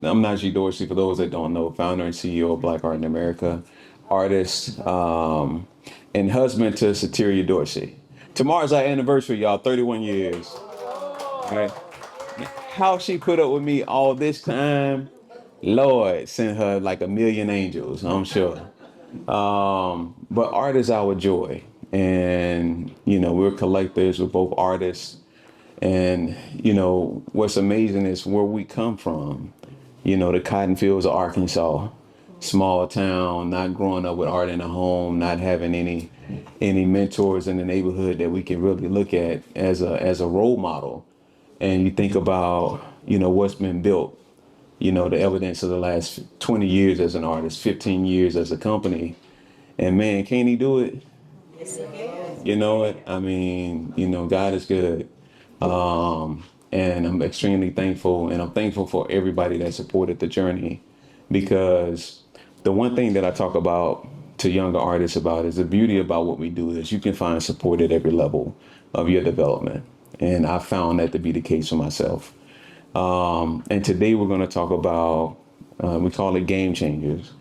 I'm Najee Dorsey, for those that don't know, founder and CEO of Black Art in America, artist, and husband to Sateria Dorsey. Tomorrow's our anniversary, y'all, 31 years. Right? How she put up with me all this time, Lord sent her like a million angels, I'm sure. But art is our joy. And, we're collectors, we're both artists. And, what's amazing is where we come from. The cotton fields of Arkansas, small town, not growing up with art in the home, not having any mentors in the neighborhood that we can really look at as a role model. And you think about, what's been built, the evidence of the last 20 years as an artist, 15 years as a company. And man, can he do it? Yes, he can. You know what? I mean, God is good. And I'm extremely thankful, and I'm thankful for everybody that supported the journey, because the one thing that I talk about to younger artists about is the beauty about what we do is you can find support at every level of your development. And I found that to be the case for myself. And today we're going to talk about, we call it game changers,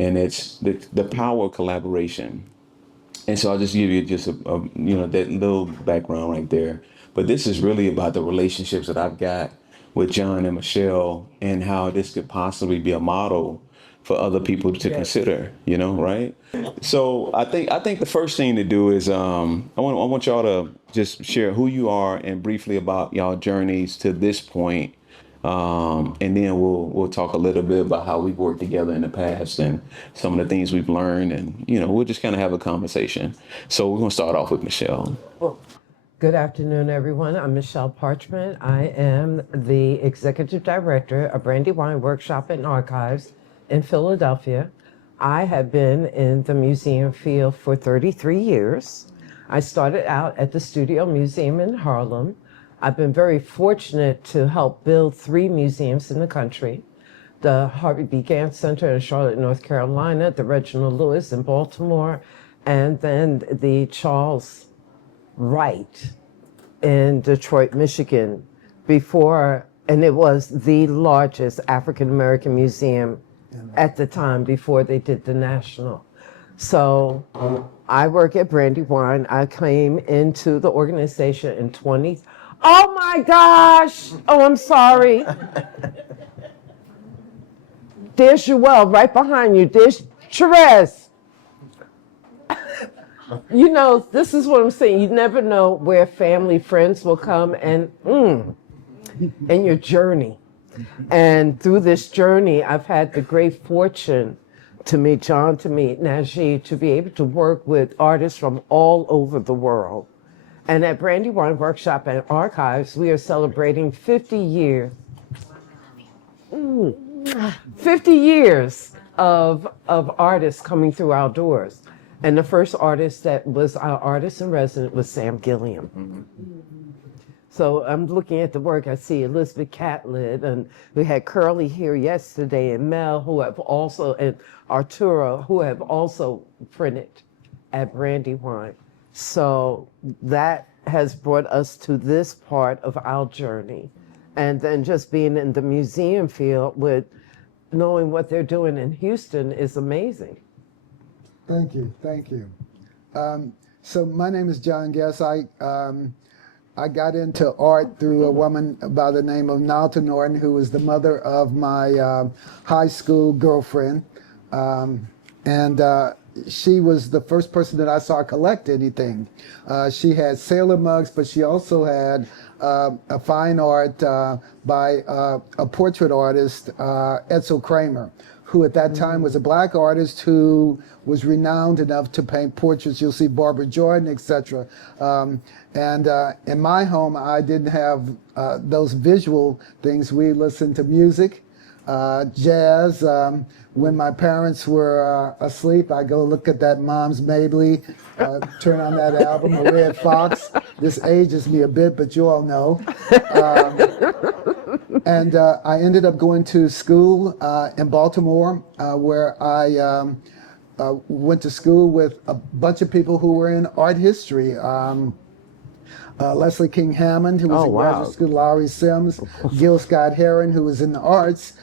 and it's the power of collaboration. And so I'll just give you just that little background right there. But this is really about the relationships that I've got with John and Michele, and how this could possibly be a model for other people to consider, right? So I think the first thing to do is I want y'all to just share who you are and briefly about y'all journeys to this point. And then we'll talk a little bit about how we've worked together in the past and some of the things we've learned, and we'll just kind of have a conversation. So we're gonna start off with Michele. Well, good afternoon, everyone. I'm Michele Parchman. I am the Executive Director of Brandywine Workshop and Archives in Philadelphia. I have been in the museum field for 33 years. I started out at the Studio Museum in Harlem. I've been very fortunate to help build 3 museums in the country: the Harvey B. Gantt Center in Charlotte, North Carolina, the Reginald Lewis in Baltimore, and then the Charles Wright in Detroit, Michigan, and it was the largest African American museum at the time before they did the national. So I work at Brandywine. I came into the organization in oh my gosh! Oh, I'm sorry. There's Joelle right behind you. There's Therese. This is what I'm saying. You never know where family, friends will come and your journey. And through this journey, I've had the great fortune to meet John, to meet Najee, to be able to work with artists from all over the world. And at Brandywine Workshop and Archives, we are celebrating 50 years. 50 years of artists coming through our doors. And the first artist that was our artist in resident was Sam Gilliam. So I'm looking at the work. I see Elizabeth Catlett, and we had Curly here yesterday, and Mel, and Arturo, who have also printed at Brandywine. So that has brought us to this part of our journey. And then just being in the museum field with knowing what they're doing in Houston is amazing. Thank you. So my name is John Guess. I got into art through a woman by the name of Nalta Norton, who was the mother of my high school girlfriend. She was the first person that I saw collect anything. She had sailor mugs, but she also had a fine art by a portrait artist, Edsel Kramer, who at that time was a black artist who was renowned enough to paint portraits. You'll see Barbara Jordan, etc. In my home, I didn't have those visual things. We listened to music, jazz. When my parents were asleep, I go look at that Mom's Mabley, turn on that album, A Red Fox. This ages me a bit, but you all know. I ended up going to school in Baltimore, where I went to school with a bunch of people who were in art history. Leslie King Hammond, who was Oh, in wow. graduate school, Laurie Sims, Gil Scott Heron, who was in the arts,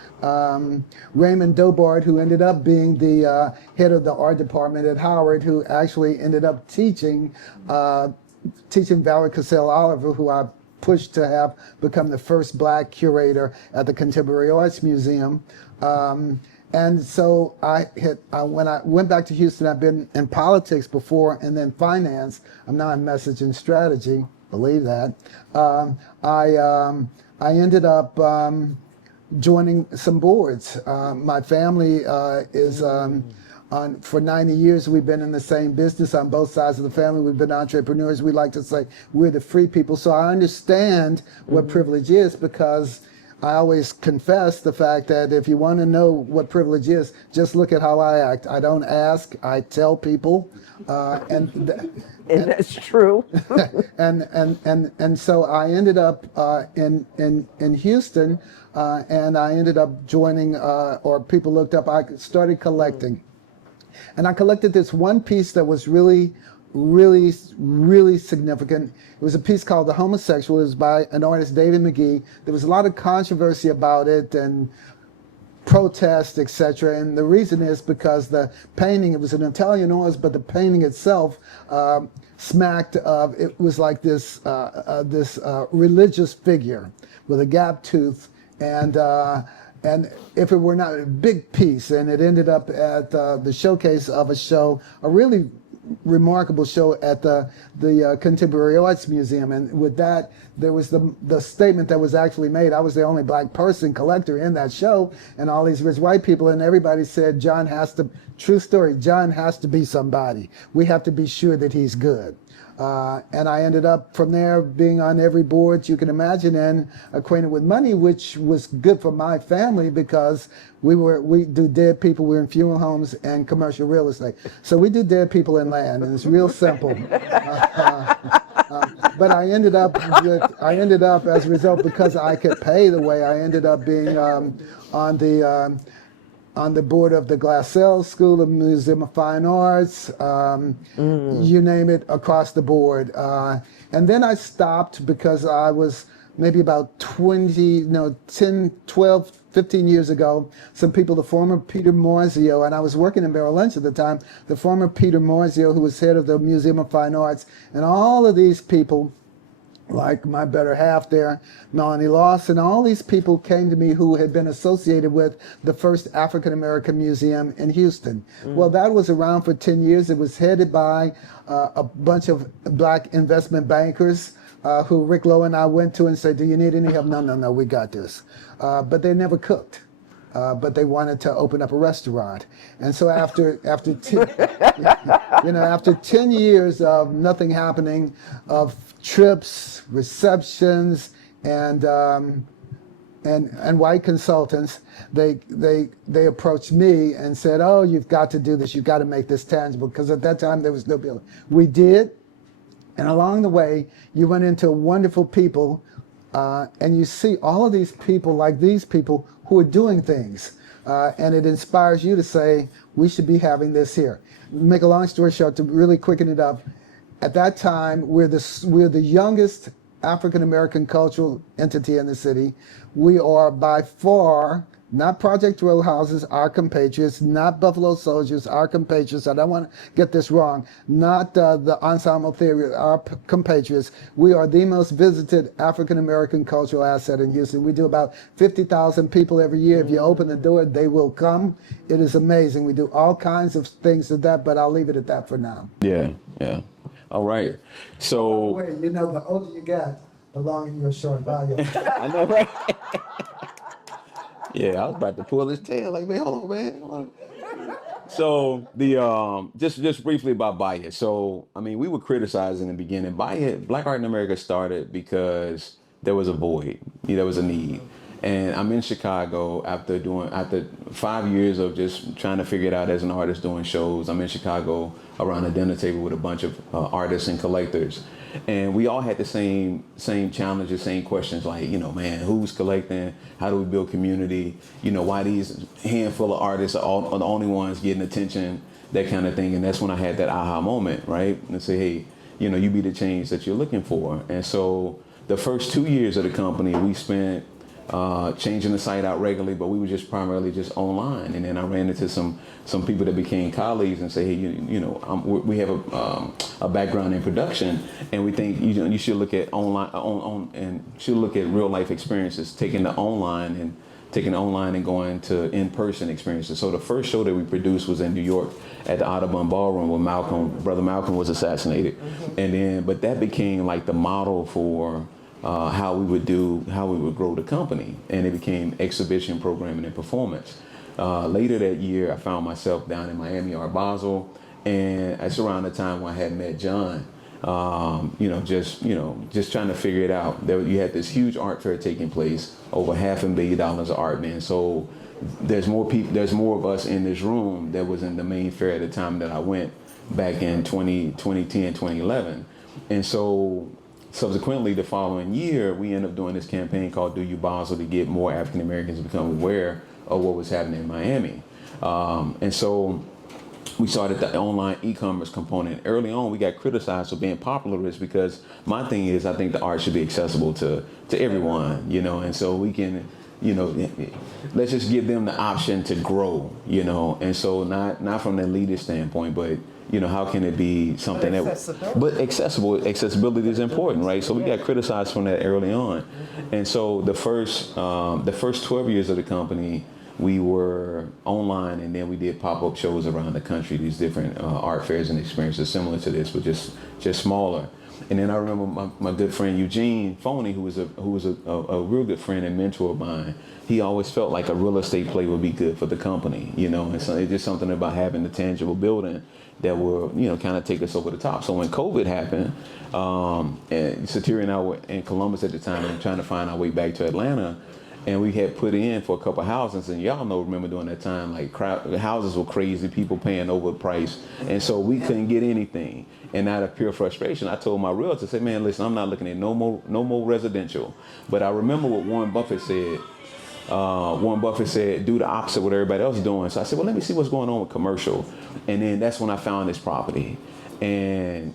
Raymond Dobart, who ended up being the head of the art department at Howard, who actually ended up teaching Valerie Cassell Oliver, who I pushed to have become the first black curator at the Contemporary Arts Museum. And so when I went back to Houston, I've been in politics before and then finance. I'm now in message and strategy, believe that. I ended up joining some boards. My family is for 90 years, we've been in the same business on both sides of the family. We've been entrepreneurs. We like to say we're the free people. So I understand what privilege is, because I always confess the fact that if you want to know what privilege is, just look at how I act. I don't ask, I tell people. And that's true. and so I ended up in Houston, and I ended up joining, or people looked up, I started collecting. And I collected this one piece that was really, really, really significant. It was a piece called The Homosexual. It was by an artist, David McGee. There was a lot of controversy about it and protest, etc. And the reason is because the painting, it was an Italian artist, but the painting itself smacked of, it was like this religious figure with a gap tooth, and if it were not a big piece, and it ended up at the showcase of a show, a really remarkable show at the Contemporary Arts Museum. And with that, there was the statement that was actually made. I was the only black person collector in that show, and all these rich white people, and everybody said, John has to, true story, John has to be somebody. We have to be sure that he's good. And I ended up from there being on every board you can imagine and acquainted with money, which was good for my family because we do dead people. We're in funeral homes and commercial real estate. So we do dead people and land, and it's real simple. But I ended up as a result, because I could pay the way, I ended up being on the board of the Glassell School of Museum of Fine Arts, you name it, across the board. And then I stopped because I was maybe about 10, 12, 15 years ago, some people, the former Peter Morzio, and I was working in Merrill Lynch at the time, the former Peter Morzio, who was head of the Museum of Fine Arts, and all of these people, like my better half there, Melanie Lawson, all these people came to me who had been associated with the first African American museum in Houston. Well, that was around for 10 years. It was headed by a bunch of black investment bankers who Rick Lowe and I went to and said, do you need any help? No, we got this. But they never cooked. But they wanted to open up a restaurant. And so after 10 years of nothing happening, of trips, receptions, and white consultants, they approached me and said, oh, you've got to do this. You've got to make this tangible, because at that time there was no building. We did, and along the way, you run into wonderful people, and you see all of these people, like these people, who are doing things, and it inspires you to say, we should be having this here. Make a long story short, to really quicken it up, at that time, we're the youngest African American cultural entity in the city. We are by far not Project Row Houses, our compatriots, not Buffalo Soldiers, our compatriots. I don't want to get this wrong. Not the Ensemble Theory, our compatriots. We are the most visited African American cultural asset in Houston. We do about 50,000 people every year. If you open the door, they will come. It is amazing. We do all kinds of things to that, but I'll leave it at that for now. Yeah. All right. So Wait, the older you get, the longer your short bio. I know, right? Yeah, I was about to pull his tail. Like, man, hold on, man. Hold on. So the just briefly about BAIA. So I mean, we were criticized in the beginning. BAIA, Black Art in America, started because there was a void. There was a need. And I'm in Chicago after 5 years of just trying to figure it out as an artist doing shows. I'm in Chicago around a dinner table with a bunch of artists and collectors. And we all had the same challenges, same questions, like, man, who's collecting? How do we build community? Why these handful of artists are the only ones getting attention, that kind of thing. And that's when I had that aha moment, right? And say, hey, you be the change that you're looking for. And so the first 2 years of the company, we spent changing the site out regularly, but we were just primarily just online. And then I ran into some people that became colleagues and say, hey, we have a background in production, and we think you should look at and should look at real life experiences, taking the online and going to in-person experiences. So the first show that we produced was in New York at the Audubon Ballroom when Brother Malcolm was assassinated. And then, but that became like the model for how we would grow the company, and it became exhibition programming and performance. Later that year, I found myself down in Miami, Art Basel, and it's around the time when I had met John. Just trying to figure it out. You had this huge art fair taking place, over $500 million of art, man. So there's more of us in this room that was in the main fair at the time that I went back in 2010, 2011. And so subsequently, the following year, we ended up doing this campaign called Do You Basel to get more African Americans to become aware of what was happening in Miami. And so we started the online e-commerce component. Early on, we got criticized for being popularist because my thing is I think the art should be accessible to everyone, and so we can, let's just give them the option to grow, and so not from the elitist standpoint, but how can it be something accessibility is important, right? So we got criticized from that early on. And so the first 12 years of the company, we were online, and then we did pop-up shows around the country, these different art fairs and experiences similar to this, but just smaller. And then I remember my good friend Eugene Foney, who was a real good friend and mentor of mine. He always felt like a real estate play would be good for the company, and so it's just something about having the tangible building that will, kind of take us over the top. So when COVID happened, and Satiri and I were in Columbus at the time and trying to find our way back to Atlanta, and we had put in for a couple of houses, and y'all remember during that time, like the houses were crazy, people paying over price, and so we couldn't get anything. And out of pure frustration, I told my realtor, I said, man, listen, I'm not looking at no more residential. But I remember what Warren Buffett said. Warren Buffett said, do the opposite of what everybody else is doing. So I said, well, let me see what's going on with commercial. And then that's when I found this property. And,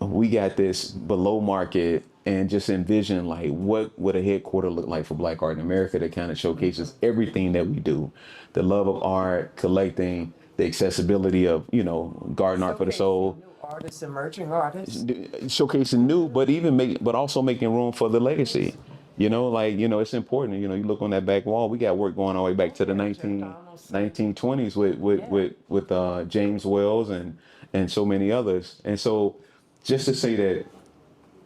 we got this below market, and just envision like what would a headquarter look like for Black art in America that kind of showcases everything that we do. The love of art, collecting, the accessibility of, garden art for the soul. New artists, emerging artists. Showcasing new, but also making room for the legacy. It's important. You look on that back wall, we got work going all the way back to the 1920s with James Wells and so many others. And so just to say that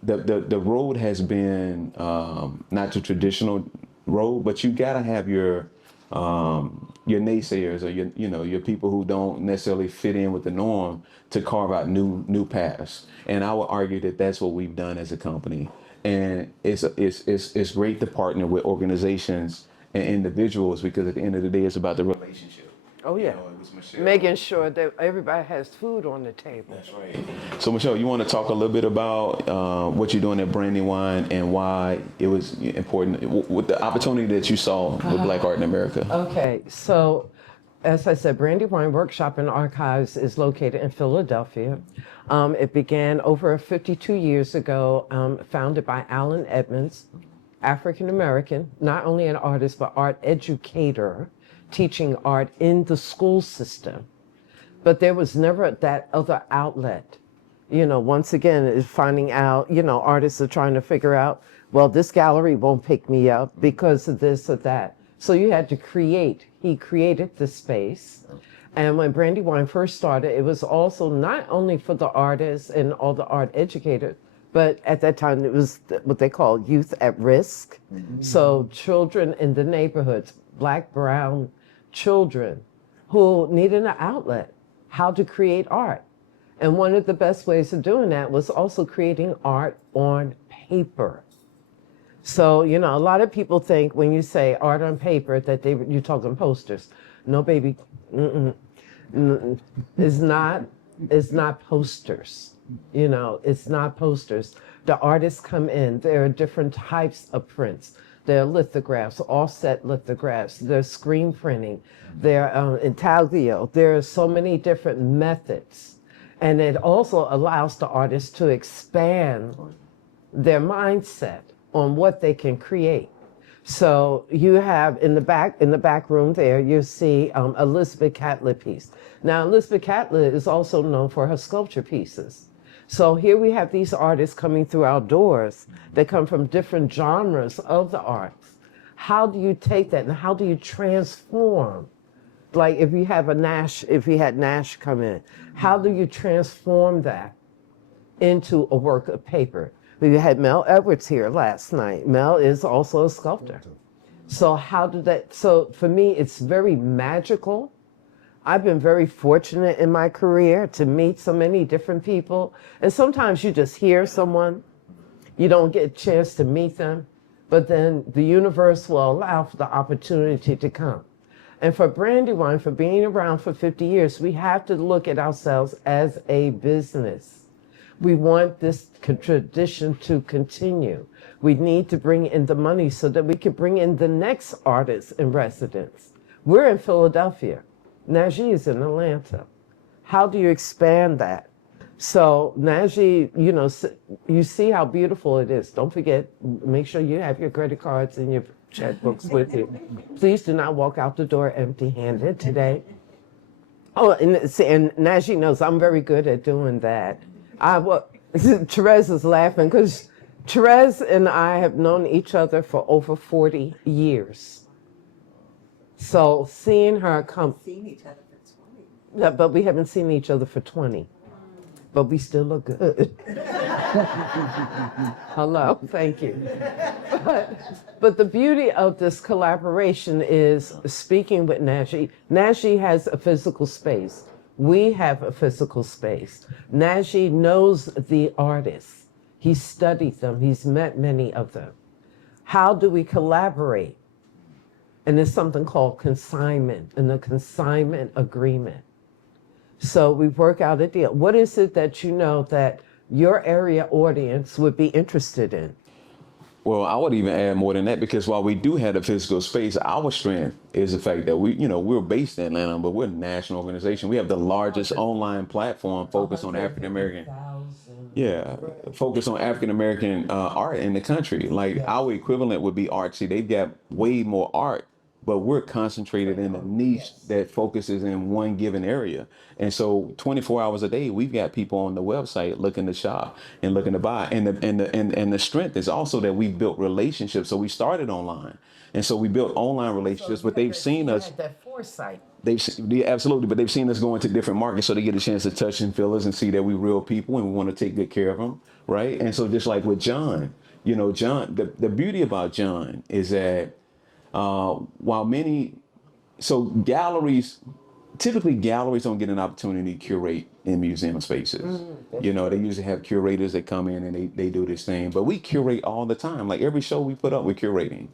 the road has been not the traditional road, but you gotta have your naysayers or your people who don't necessarily fit in with the norm to carve out new paths. And I would argue that that's what we've done as a company. And it's great to partner with organizations and individuals, because at the end of the day, it's about the relationship. Oh yeah, It was Michele. making sure that everybody has food on the table. That's right. So Michele, you want to talk a little bit about what you're doing at Brandywine and why it was important with the opportunity that you saw with Black art in America? Okay, so as I said, Brandywine Workshop and Archives is located in Philadelphia. It began over 52 years ago, founded by Alan Edmonds, African American, not only an artist, but art educator, teaching art in the school system. But there was never that other outlet. Once again, is finding out, artists are trying to figure out, well, this gallery won't pick me up because of this or that. So you had to create. He created the space. And when Brandywine first started, it was also not only for the artists and all the art educators, but at that time it was what they call youth at risk. So children in the neighborhoods, Black, brown children who needed an outlet, how to create art. And one of the best ways of doing that was also creating art on paper. So, a lot of people think when you say art on paper that you're talking posters. No, baby, it's not posters. It's not posters. The artists come in. There are different types of prints. There are lithographs, offset lithographs. There's screen printing. There are intaglio. There are so many different methods. And it also allows the artist to expand their mindset on what they can create. So you have in the back room there, you see Elizabeth Catlett piece. Now, Elizabeth Catlett is also known for her sculpture pieces. So here we have these artists coming through our doors that come from different genres of the arts. How do you take that and how do you transform? Like if you have if you had Nash come in, how do you transform that into a work of paper? We had Mel Edwards here last night. Mel is also a sculptor. So so for me, it's very magical. I've been very fortunate in my career to meet so many different people. And sometimes you just hear someone, you don't get a chance to meet them, but then the universe will allow for the opportunity to come. And for Brandywine, for being around for 50 years, we have to look at ourselves as a business. We want this tradition to continue. We need to bring in the money so that we can bring in the next artists in residence. We're in Philadelphia. Najee is in Atlanta. How do you expand that? So Najee, you see how beautiful it is. Don't forget, make sure you have your credit cards and your checkbooks with you. Please do not walk out the door empty-handed today. Oh, and Najee knows I'm very good at doing that. Therese is laughing because Therese and I have known each other for over 40 years. So seeing her come. Seen each other for 20. Yeah, but we haven't seen each other for 20. But we still look good. Hello, thank you. But the beauty of this collaboration is speaking with Najee. Najee has a physical space. We have a physical space. Najee knows the artists. He's studied them. He's met many of them. How do we collaborate? And there's something called consignment and the consignment agreement. So we work out a deal. What is it that you know that your area audience would be interested in? Well, I would even add more than that, because while we do have a physical space, our strength is the fact that we're based in Atlanta, but we're a national organization. We have the largest online platform focused on African American. Yeah, focus on African American art in the country. Like our equivalent would be Artsy. They've got way more art, but we're concentrated in a niche that focuses in one given area. And so 24 hours a day, we've got people on the website looking to shop and looking to buy. And the strength is also that we've built relationships. So we started online. And so we built online relationships, but they've seen us. That foresight. Absolutely, but they've seen us go into different markets, so they get a chance to touch and feel us and see that we're real people and we want to take good care of them, right? And so just like with John, John, the beauty about John is that typically galleries don't get an opportunity to curate in museum spaces. They usually have curators that come in and they do this thing, but we curate all the time. Like every show we put up, we're curating.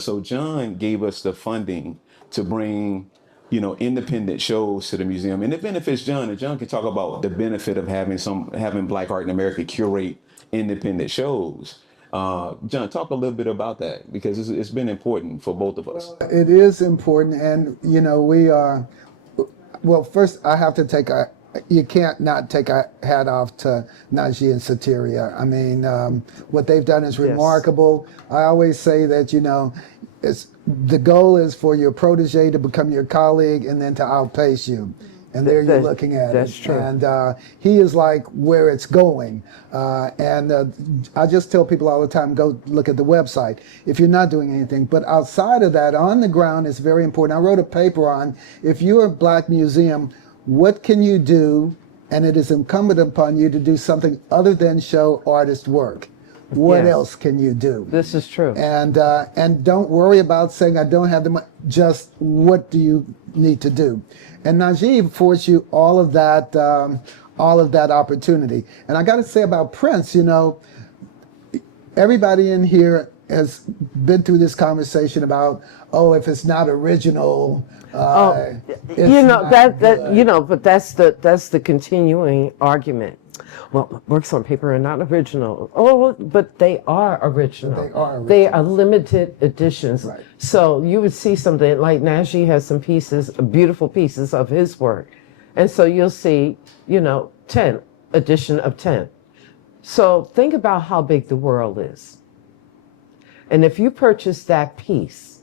So John gave us the funding to bring independent shows to the museum, and it benefits John. And John can talk about the benefit of having Black art in America curate independent shows. John, talk a little bit about that, because it's been important for both of us. Well, it is important, and we are. Well, first I have to you can't not take a hat off to Najee and Soteria. I mean, what they've done is remarkable. Yes. I always say that, the goal is for your protege to become your colleague and then to outpace you. And there you're looking at that's it. True. And he is like where it's going. I just tell people all the time, go look at the website if you're not doing anything. But outside of that, on the ground is very important. I wrote a paper on, if you're a Black museum, what can you do? And it is incumbent upon you to do something other than show artist work. What else can you do? This is true. And don't worry about saying I don't have the money. Just what do you need to do? And Najee affords you all of that opportunity. And I got to say about prints, everybody in here has been through this conversation about, if it's not original, but that's the continuing argument. Well, works on paper are not original. Oh, but they are original. They are original. They are limited editions. Right. So you would see something like Najee has some pieces, beautiful pieces of his work. And so you'll see, 10, edition of 10. So think about how big the world is. And if you purchase that piece,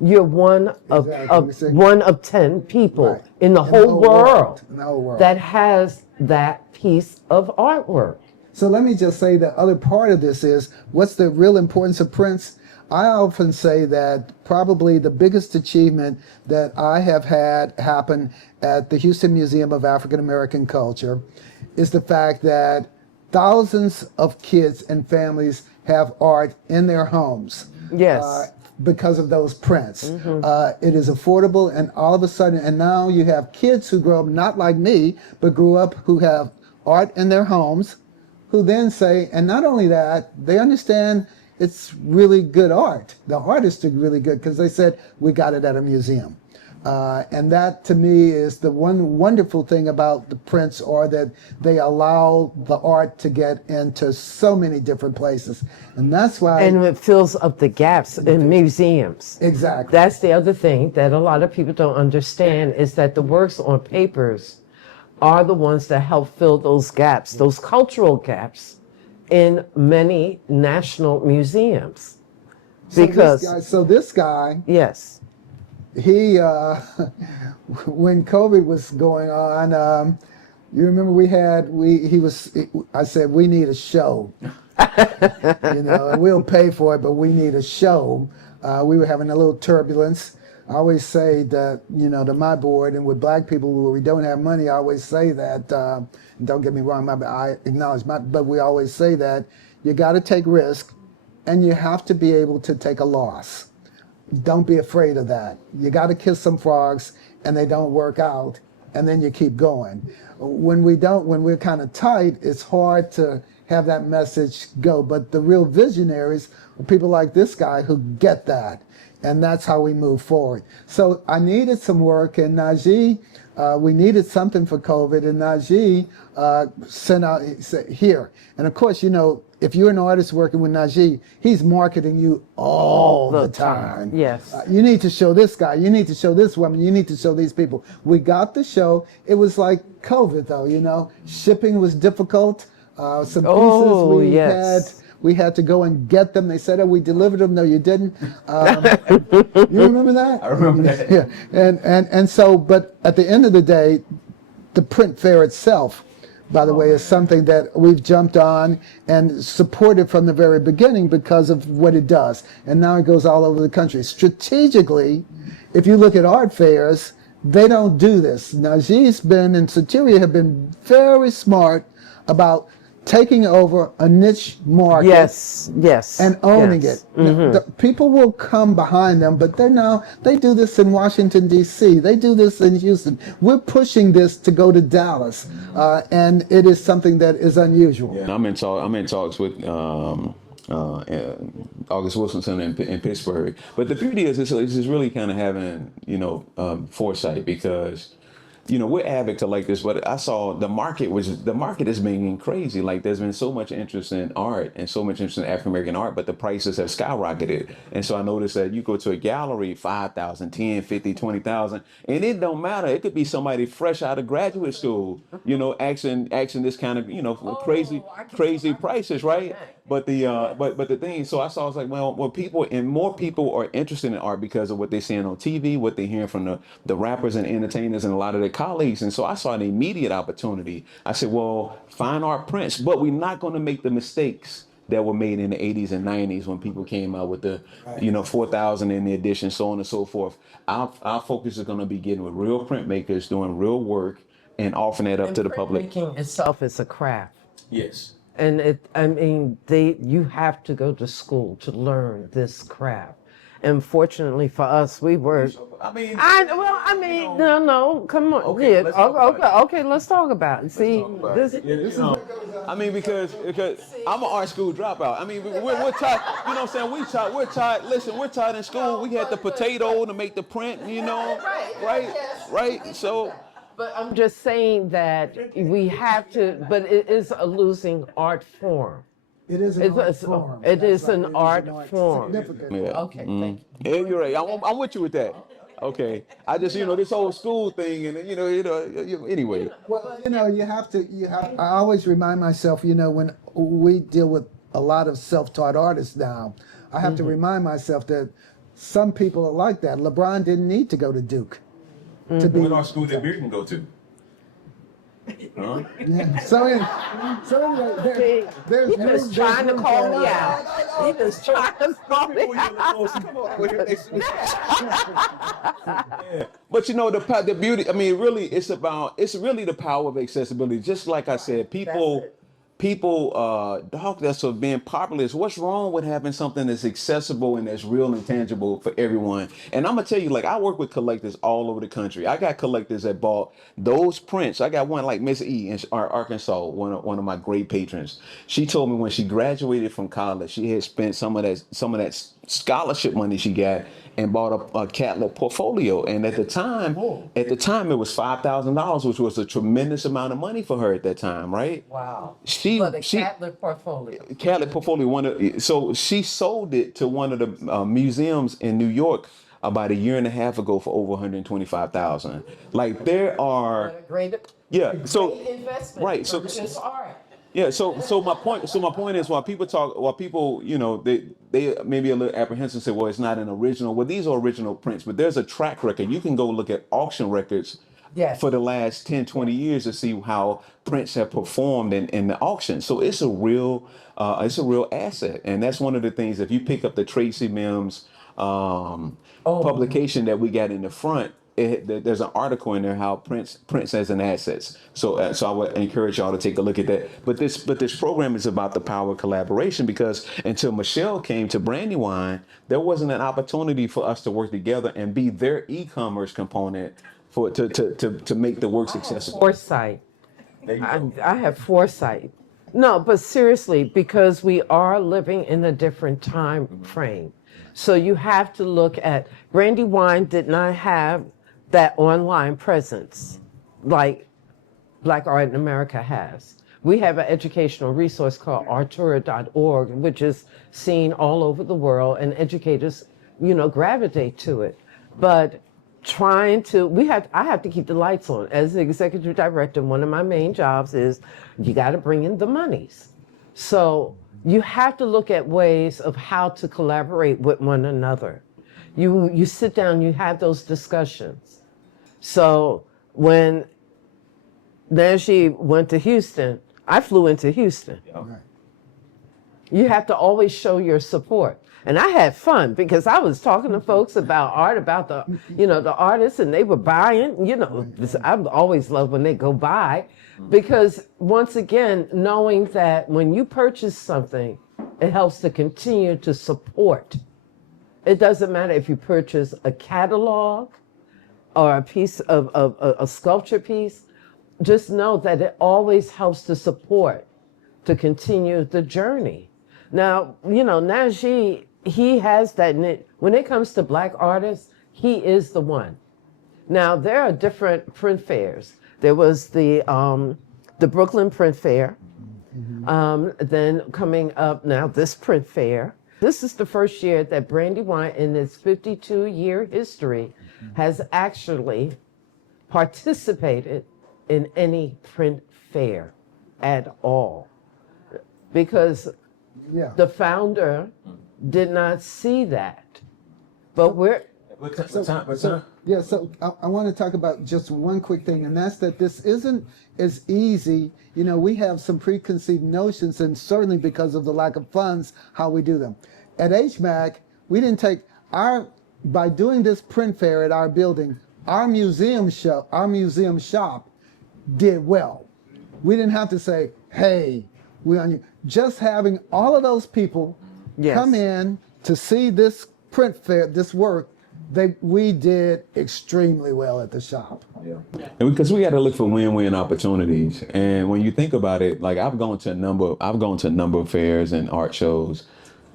you're one of, Exactly. one of 10 people Right. in the whole world In the whole world. that has that piece of artwork. So let me just say the other part of this is what's the real importance of prints? I often say that probably the biggest achievement that I have had happen at the Houston Museum of African American Culture is the fact that thousands of kids and families have art in their homes. Yes. Because of those prints. It is affordable, and all of a sudden, and now you have kids who grow up not like me, but grew up who have art in their homes, who then say, and not only that, they understand it's really good art. The artists are really good because they said, we got it at a museum. And that to me is the one wonderful thing about the prints, or that they allow the art to get into so many different places. And that's why. And it fills up the gaps in museums. Exactly. That's the other thing that a lot of people don't understand, is that the works on papers are the ones that help fill those gaps, those cultural gaps in many national museums. Because, So this guy, yes. he when COVID was going on, you remember I said we need a show, and we'll pay for it, but we need a show. We were having a little turbulence. I always say that, to my board and with black people where we don't have money, I always say that, don't get me wrong, I acknowledge but we always say that you got to take risk and you have to be able to take a loss. Don't be afraid of that. You got to kiss some frogs and they don't work out, and then you keep going. When we're kind of tight, it's hard to have that message go. But the real visionaries are people like this guy who get that. And that's how we move forward. So I needed some work, and Najee, we needed something for COVID, and Najee sent out, he said, here. And of course, if you're an artist working with Najee, he's marketing you all the time. Yes. You need to show this guy. You need to show this woman. You need to show these people. We got the show. It was like COVID, though, Shipping was difficult. Some pieces we had to go and get them. They said, we delivered them. No, you didn't. You remember that? I remember that. Yeah. And so, but at the end of the day, the print fair itself, by the way, is something that we've jumped on and supported from the very beginning because of what it does. And now it goes all over the country. Strategically, if you look at art fairs, they don't do this. Najee's and Soteria have been very smart about taking over a niche market, and owning it. The people will come behind them, but they do this in Washington, D.C. They do this in Houston. We're pushing this to go to Dallas, and it is something that is unusual. Yeah, and I'm in talks with August Wilson in Pittsburgh. But the beauty is, it's really kind of having foresight, because we're advocates like this, but I saw the market is being crazy. Like, there's been so much interest in art and so much interest in African American art, but the prices have skyrocketed. And so I noticed that you go to a gallery, 5,000, 10, 50, 20,000, and it don't matter. It could be somebody fresh out of graduate school, asking this kind of, crazy prices, right? But the thing, so I was like, well, more people are interested in art because of what they're seeing on TV, what they're hearing from the rappers and entertainers and a lot of their colleagues. And so I saw an immediate opportunity. I said, well, fine art prints, but we're not going to make the mistakes that were made in the 80s and 90s when people came out with the 4,000 in the edition, so on and so forth. Our focus is going to be getting with real printmakers, doing real work, and offering that up to the public. Making itself is a craft. Yes. And you have to go to school to learn this craft. And fortunately for us, we were. No, come on. Okay, let's talk about it. Okay, let's talk about it. See, because I'm an art school dropout. We're tired. You know what I'm saying? We're tired. Listen, we're tired in school. We had the potato to make the print. Right. So. But I'm just saying that we have to. But it is a losing art form. It is an art form. It is an art form. Significant. Yeah. Okay, thank you. Yeah, you're right. I'm with you with that. Okay, I just this old school thing, and anyway. Well, I always remind myself, when we deal with a lot of self-taught artists now, I have to remind myself that some people are like that. LeBron didn't need to go to Duke to be. What art school did Beer can go to? Huh? Yeah. Anyway, He just trying to call me out. He just trying to call me out. Yeah. But the beauty. I mean, really, it's really the power of accessibility. Just like I said, dog, that's of being popular. Is what's wrong with having something that's accessible and that's real and tangible for everyone. And I'm gonna tell you, like, I work with collectors all over the country. I got collectors that bought those prints. I got one like Miss E in Arkansas, one of my great patrons. She told me when she graduated from college, she had spent some of that scholarship money she got and bought a catalog portfolio. And at the time, it was $5,000, which was a tremendous amount of money for her at that time, right? Wow. She Catholic portfolio. Catholic portfolio. So she sold it to one of the museums in New York about a year and a half ago for over 125,000. Like there are, Great investment. Right. So just art. yeah. So my point is while people they may be a little apprehensive and say, well, it's not an original. Well, these are original prints, but there's a track record. You can go look at auction records. Yes. For the last 10, 20 years to see how prints have performed in the auction. So it's a real asset. And that's one of the things, if you pick up the Tracy Mims publication that we got in the front, there's an article in there how prints as an asset. So I would encourage y'all to take a look at that. But this program is about the power of collaboration, because until Michele came to Brandywine, there wasn't an opportunity for us to work together and be their e-commerce component to make the work successful. Foresight. I have foresight. No, but seriously, because we are living in a different time frame. So you have to look at, Brandywine did not have that online presence like Art in America has. We have an educational resource called artura.org, which is seen all over the world, and educators, gravitate to it. But I have to keep the lights on. As the executive director, one of my main jobs is you got to bring in the monies. So you have to look at ways of how to collaborate with one another. You sit down, you have those discussions. So when Najee went to Houston, I flew into Houston. Right. You have to always show your support. And I had fun because I was talking to folks about art, about the artists, and they were buying, I always love when they go buy, because once again, knowing that when you purchase something, it helps to continue to support. It doesn't matter if you purchase a catalog or a piece of a sculpture piece, just know that it always helps to support, to continue the journey. Now, Najee, he has that, when it comes to Black artists, he is the one. Now, there are different print fairs. There was the Brooklyn Print Fair, then coming up now, this print fair. This is the first year that Brandywine, in its 52-year history, has actually participated in any print fair at all. Because the founder did not see that. But So I want to talk about just one quick thing, and that's that this isn't as easy. We have some preconceived notions, and certainly because of the lack of funds, how we do them. At HMAAC, we didn't take by doing this print fair at our building, our museum shop did well. We didn't have to say, hey, we're on you. Just having all of those people come in to see this print fair, this work, we did extremely well at the shop. Yeah. And because we got to look for win-win opportunities. And when you think about it, like I've gone to a number of fairs and art shows.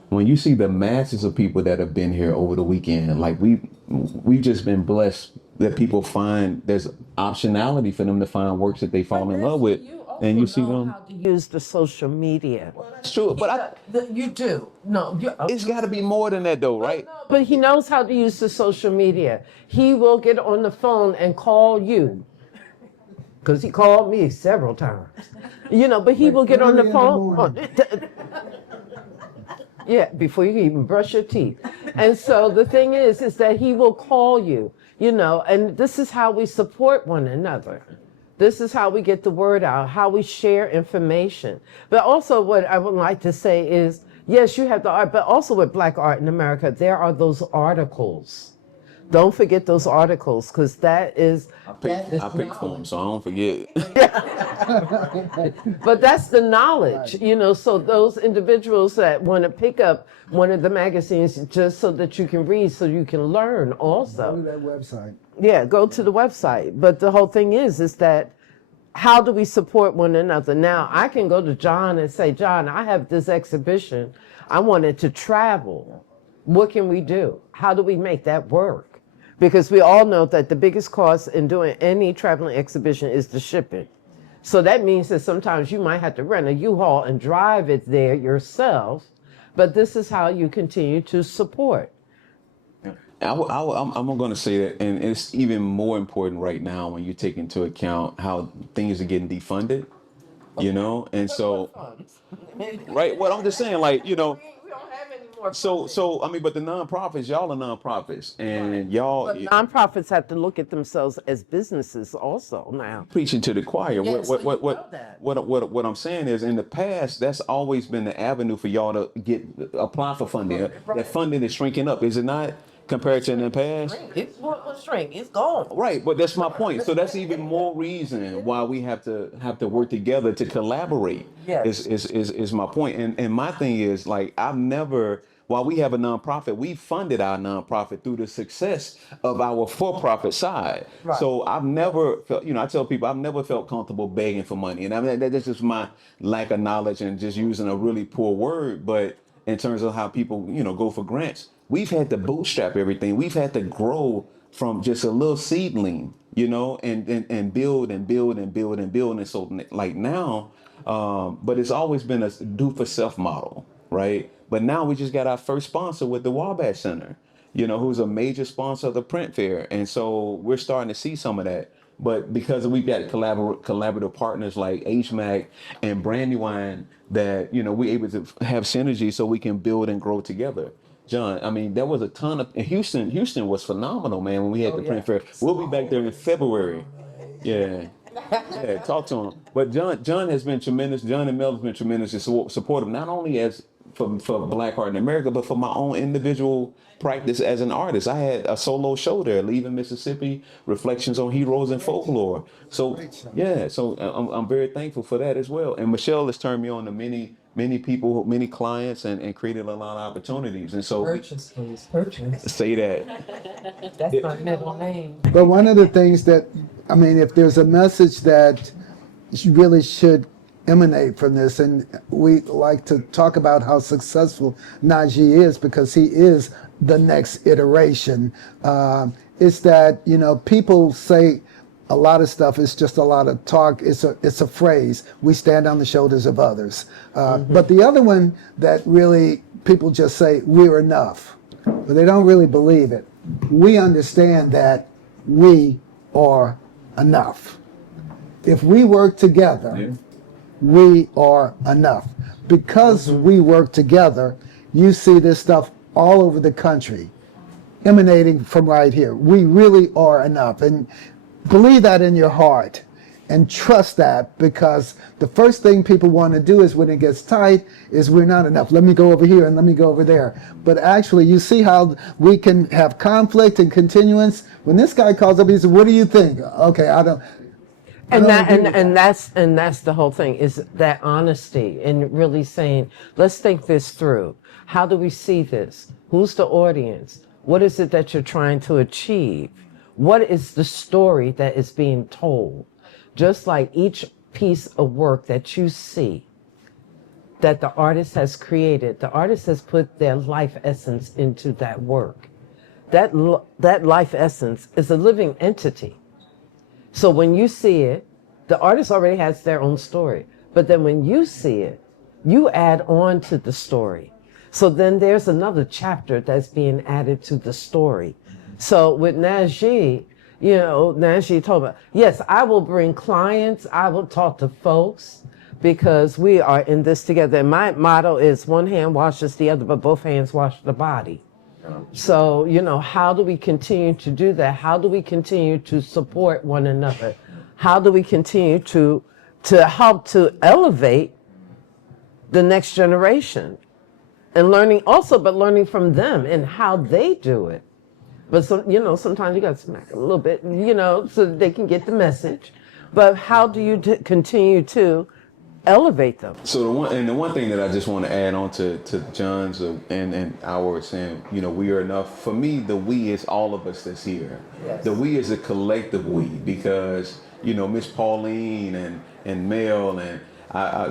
When you see the masses of people that have been here over the weekend, like we've just been blessed that people find there's optionality for them to find works that they fall in love with. and you see them. How to use the social media. That's true, but You do. No, it's got to be more than that, though, right? but he knows how to use the social media. He will get on the phone and call you. Because he called me several times. But he will get on the phone. Yeah, before you even brush your teeth. And so the thing is that he will call you, and this is how we support one another. This is how we get the word out, how we share information. But also what I would like to say is, yes, you have the art, but also with Black art in America, there are those articles. Don't forget those articles, because that is. I pick for them, so I don't forget. But that's the knowledge, so those individuals that want to pick up one of the magazines just so that you can read, so you can learn also. Go to that website. Yeah, go to the website. But the whole thing is that how do we support one another? Now, I can go to John and say, John, I have this exhibition. I wanted to travel. What can we do? How do we make that work? Because we all know that the biggest cost in doing any traveling exhibition is the shipping. So that means that sometimes you might have to rent a U-Haul and drive it there yourself. But this is how you continue to support. I'm going to say that, and it's even more important right now when you take into account how things are getting defunded, and so, right, what I'm just saying, like, We don't have any more. so I mean, but the nonprofits, y'all are nonprofits, and y'all But nonprofits have to look at themselves as businesses also now. preaching to the choir. Yes, so you know that. What I'm saying is, in the past, that's always been the avenue for y'all to apply for funding. That funding is shrinking up, is it not? Compared to in the past? It's shrink. It's gone. Right, but that's my point. So that's even more reason why we have to work together to collaborate. Yes. Is my point. And my thing is, like, while we have a nonprofit, we funded our nonprofit through the success of our for-profit side. Right. So I've never felt, I tell people I've never felt comfortable begging for money. And I mean, that's just my lack of knowledge and just using a really poor word. But in terms of how people, go for grants, we've had to bootstrap everything. We've had to grow from just a little seedling, and build and build and build and build. And so like now, but it's always been a do for self model, right? But now we just got our first sponsor with the Wabash Center, who's a major sponsor of the print fair. And so we're starting to see some of that. But because we've got collaborative partners like HMAAC and Brandywine, that, we're able to have synergy so we can build and grow together. John, I mean, there was a ton of Houston was phenomenal, man, when we had the print fair. We'll be back there in February. Yeah. Yeah, talk to him. But John has been tremendous. John and Mel has been tremendously supportive, not only as for Black art in America, but for my own individual practice as an artist. I had a solo show there, Leaving Mississippi, Reflections on Heroes and Folklore. So yeah, so I'm very thankful for that as well. And Michele has turned me on to many people, many clients, and created a lot of opportunities. And so Purchase, please. Purchase. say that. That's my middle name. But one of the things that, I mean, if there's a message that really should emanate from this, and we like to talk about how successful Najee is because he is the next iteration, is that, people say a lot of stuff is just a lot of talk. It's a phrase. We stand on the shoulders of others. But the other one that really people just say, we're enough, but they don't really believe it. We understand that we are enough. If we work together, we are enough. Because we work together, you see this stuff all over the country, emanating from right here. We really are enough. And believe that in your heart and trust that, because the first thing people want to do is when it gets tight is we're not enough. Let me go over here and let me go over there. But actually, you see how we can have conflict and continuance. When this guy calls up, he says, what do you think? Okay, I don't. And that's the whole thing, is that honesty and really saying, let's think this through. How do we see this? Who's the audience? What is it that you're trying to achieve? What is the story that is being told? Just like each piece of work that you see that the artist has created, the artist has put their life essence into that work. That life essence is a living entity. So when you see it, The artist already has their own story. But then when you see it, you add on to the story. So then there's another chapter that's being added to the story. So with Najee, Najee told me, yes, I will bring clients, I will talk to folks because we are in this together. And my motto is one hand washes the other, but both hands wash the body. So, how do we continue to do that? How do we continue to support one another? How do we continue to help to elevate the next generation? And learning from them and how they do it. But sometimes you got to smack them a little bit, so that they can get the message. But how do you continue to elevate them? So the one thing that I just want to add on to John's and our saying, we are enough. For me, the we is all of us that's here. Yes. The we is a collective we, because Miss Pauline and Mel and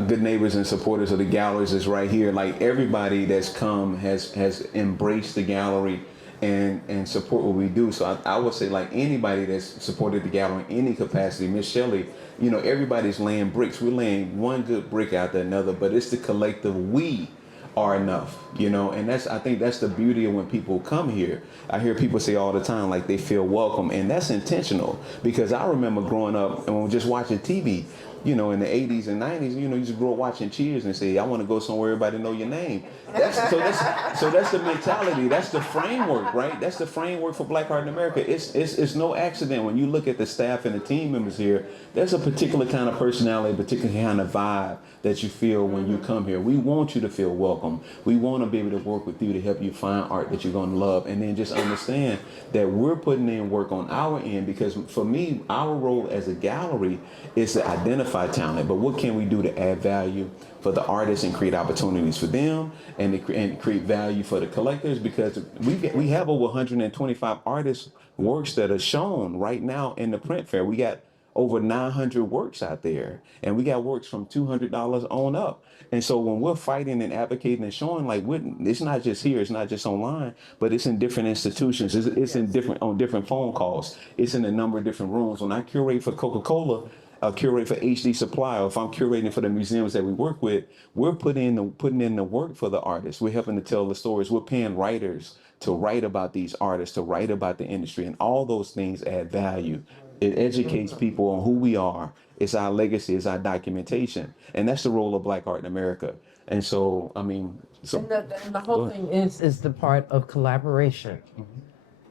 good neighbors and supporters of the galleries is right here. Like, everybody that's come has embraced the gallery and support what we do. So I would say, like, anybody that's supported the gallery in any capacity, Michele, everybody's laying bricks. We're laying one good brick after another, but it's the collective we are enough, and I think that's the beauty of when people come here. I hear people say all the time, like, they feel welcome, and that's intentional, because I remember growing up and just watching TV, in the 80s and 90s, you just grew up watching Cheers and say, I want to go somewhere everybody know your name. So that's the mentality. That's the framework, right? That's the framework for Black Art in America. It's no accident when you look at the staff and the team members here. There's a particular kind of personality, a particular kind of vibe that you feel when you come here. We want you to feel welcome. We want to be able to work with you to help you find art that you're going to love, and then just understand that we're putting in work on our end, because for me, our role as a gallery is to identify talent, but what can we do to add value for the artists and create opportunities for them, and create value for the collectors, because we have over 125 artists' works that are shown right now in the print fair. We got over 900 works out there, and we got works from $200 on up. And so when we're fighting and advocating and showing, like, it's not just here, it's not just online, but it's in different institutions, it's in different phone calls, it's in a number of different rooms. When I curate for Coca-Cola, curate for HD Supply, or if I'm curating for the museums that we work with, we're putting in the work for the artists. We're helping to tell the stories. We're paying writers to write about these artists, to write about the industry, and all those things add value. It educates people on who we are. It's our legacy, it's our documentation, and that's the role of Black Art in America. And so, and the whole thing is the part of collaboration,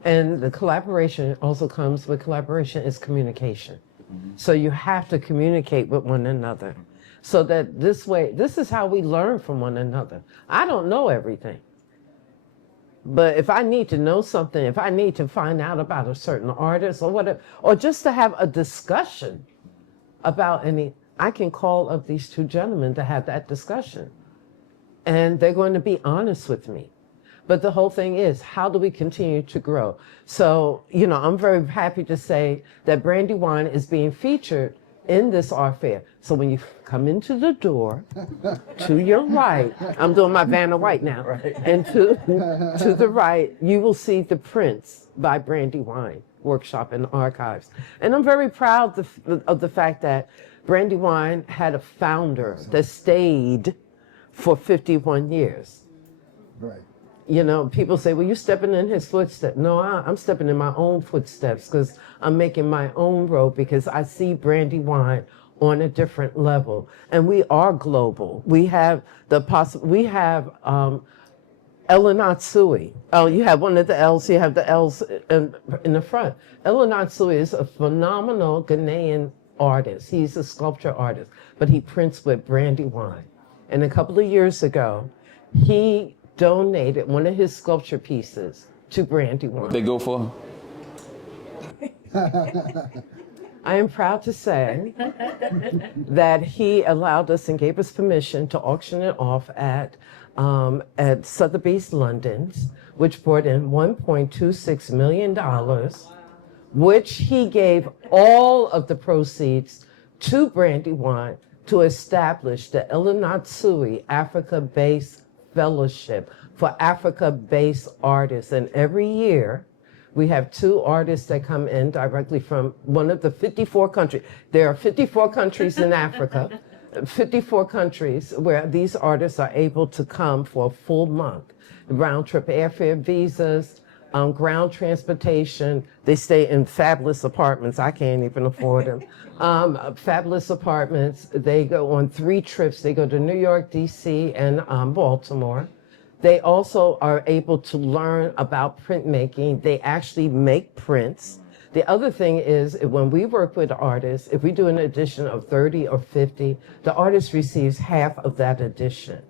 and the collaboration also comes with collaboration is communication. So you have to communicate with one another, so that this is how we learn from one another. I don't know everything, but if I need to know something, if I need to find out about a certain artist or whatever, or just to have a discussion about I can call up these two gentlemen to have that discussion, and they're going to be honest with me. But the whole thing is, how do we continue to grow? So, I'm very happy to say that Brandywine is being featured in this art fair. So when you come into the door, to your right, I'm doing my Vanna White now, and to the right, you will see the prints by Brandywine Workshop and Archives. And I'm very proud of the fact that Brandywine had a founder that stayed for 51 years. Right. People say, well, you're stepping in his footsteps. No, I'm stepping in my own footsteps, because I'm making my own road, because I see Brandywine on a different level. And we are global. We have Ella Natsui. Oh, you have one of the L's, you have the L's in the front. Ella Natsui is a phenomenal Ghanaian artist. He's a sculpture artist, but he prints with Brandywine. And a couple of years ago, he donated one of his sculpture pieces to Brandywine. What they go for? I am proud to say that he allowed us and gave us permission to auction it off at Sotheby's London's, which brought in $1.26 million, which he gave all of the proceeds to Brandywine to establish the Elanatsui Africa-based Fellowship for Africa-based artists. And every year We have 2 artists that come in directly from one of the 54 countries. There are 54 countries in Africa, 54 countries where these artists are able to come for a full month. Round trip airfare visas, ground transportation. They stay in fabulous apartments. I can't even afford them. Fabulous apartments. They go on 3 trips. They go to New York, DC, and Baltimore. They also are able to learn about printmaking. They actually make prints. The other thing is when we work with artists, if we do an edition of 30 or 50, the artist receives half of that edition.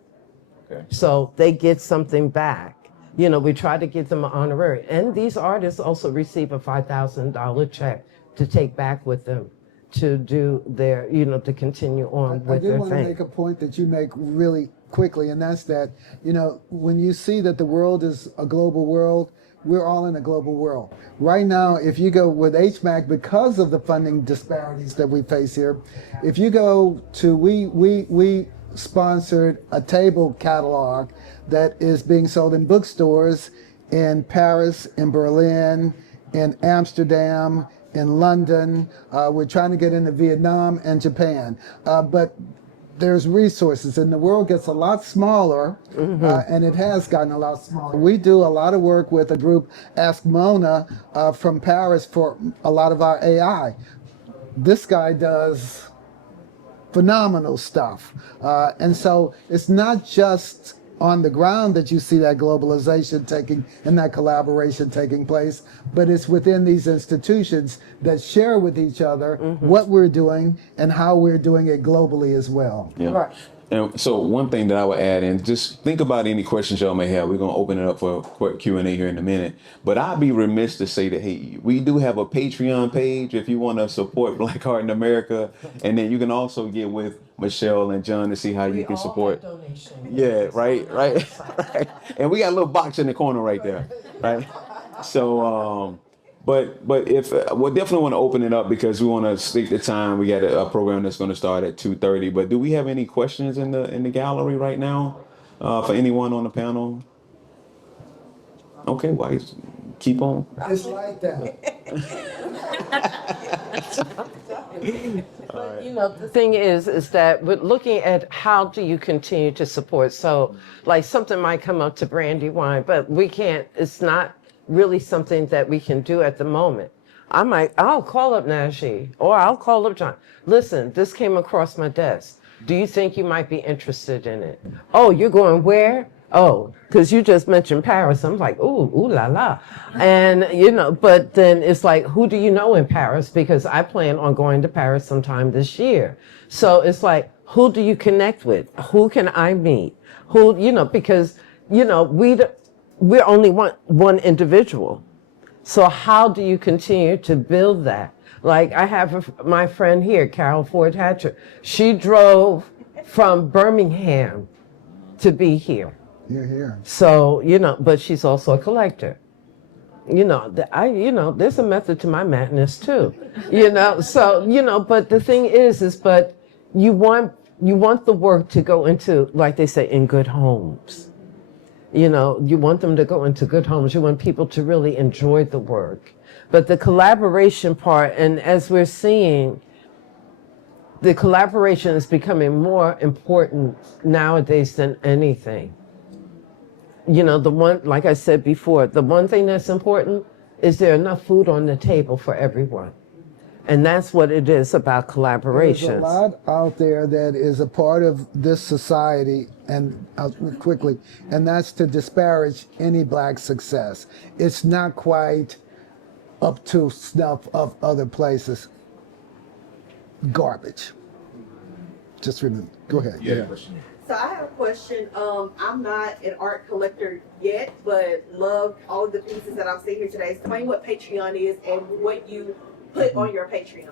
Okay. So they get something back. You know, we try to give them an honorary. And these artists also receive a $5,000 check to take back with them to do their, you know, to continue on with their thing. I do want to make a point that you make really quickly, and that's that, you know, when you see that the world is a global world, we're all in a global world. Right now, if you go with HMAAC, because of the funding disparities that we face here, if you go to, we sponsored a table catalog that is being sold in bookstores in Paris, in Berlin, in Amsterdam, in London. We're trying to get into Vietnam and Japan. But there's resources, and the world gets a lot smaller, and it has gotten a lot smaller. We do a lot of work with a group, Ask Mona, from Paris for a lot of our AI. This guy does phenomenal stuff. And so it's not just on the ground that you see that globalization taking and that collaboration taking place, but it's within these institutions that share with each other what we're doing and how we're doing it globally as well. Yeah. Right. And so one thing that I would add in, just think about any questions y'all may have. We're going to open it up for a quick Q&A here in a minute. But I'd be remiss to say that, hey, we do have a Patreon page if you want to support Black Art in America. And then you can also get with Michele and John to see how you can support. Yeah, right. And we got a little box in the corner right there, right? So, but if we'll definitely want to open it up because we want to stick the time. We got a program that's going to start at 2:30. But do we have any questions in the gallery right now for anyone on the panel? Okay, well, keep on. It's like that. But, you know, the thing is that we're looking at how do you continue to support. So, like something might come up to Brandywine, but we can't. It's not really something that we can do at the moment. I'll call up Najee or I'll call up John. Listen, this came across my desk. Do you think you might be interested in it? Oh, you're going where? Oh, because you just mentioned Paris. I'm like, ooh la la. And, you know, but then it's like, who do you know in Paris? Because I plan on going to Paris sometime this year. So it's like, who do you connect with? Who can I meet? Who, you know, because, you know, we're only one individual. So how do you continue to build that? Like I have my friend here, Carol Ford Hatcher. She drove from Birmingham to be here. Here. So, you know, but she's also a collector. You know, there's a method to my madness too. You know, so, you know, but the thing is but you want the work to go into, like they say, in good homes. You know, you want them to go into good homes. You want people to really enjoy the work. But the collaboration part, and as we're seeing, the collaboration is becoming more important nowadays than anything. You know, like I said before, the one thing that's important is there enough food on the table for everyone. And that's what it is about collaborations. There's a lot out there that is a part of this society, and quickly, and that's to disparage any Black success. It's not quite up to snuff of other places. Garbage. Just remember. Go ahead. Yeah. So I have a question. I'm not an art collector yet, but love all of the pieces that I've seen here today. Explain what Patreon is and what you put on your Patreon.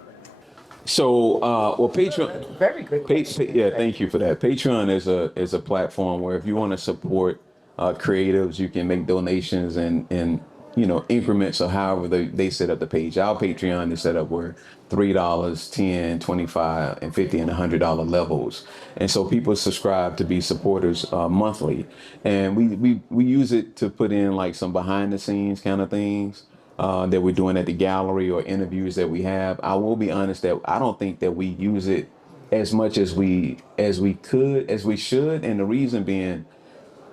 So, well, Patreon. Very good. Yeah, thank you for that. Patreon is a platform where if you want to support creatives, you can make donations and you know, increments of however they set up the page. Our Patreon is set up where $3, $10, $25, and $50 and $100 levels. And so people subscribe to be supporters monthly. And we use it to put in like some behind the scenes kind of things. that we're doing at the gallery or interviews that we have. I will be honest that I don't think that we use it as much as we should, and the reason being,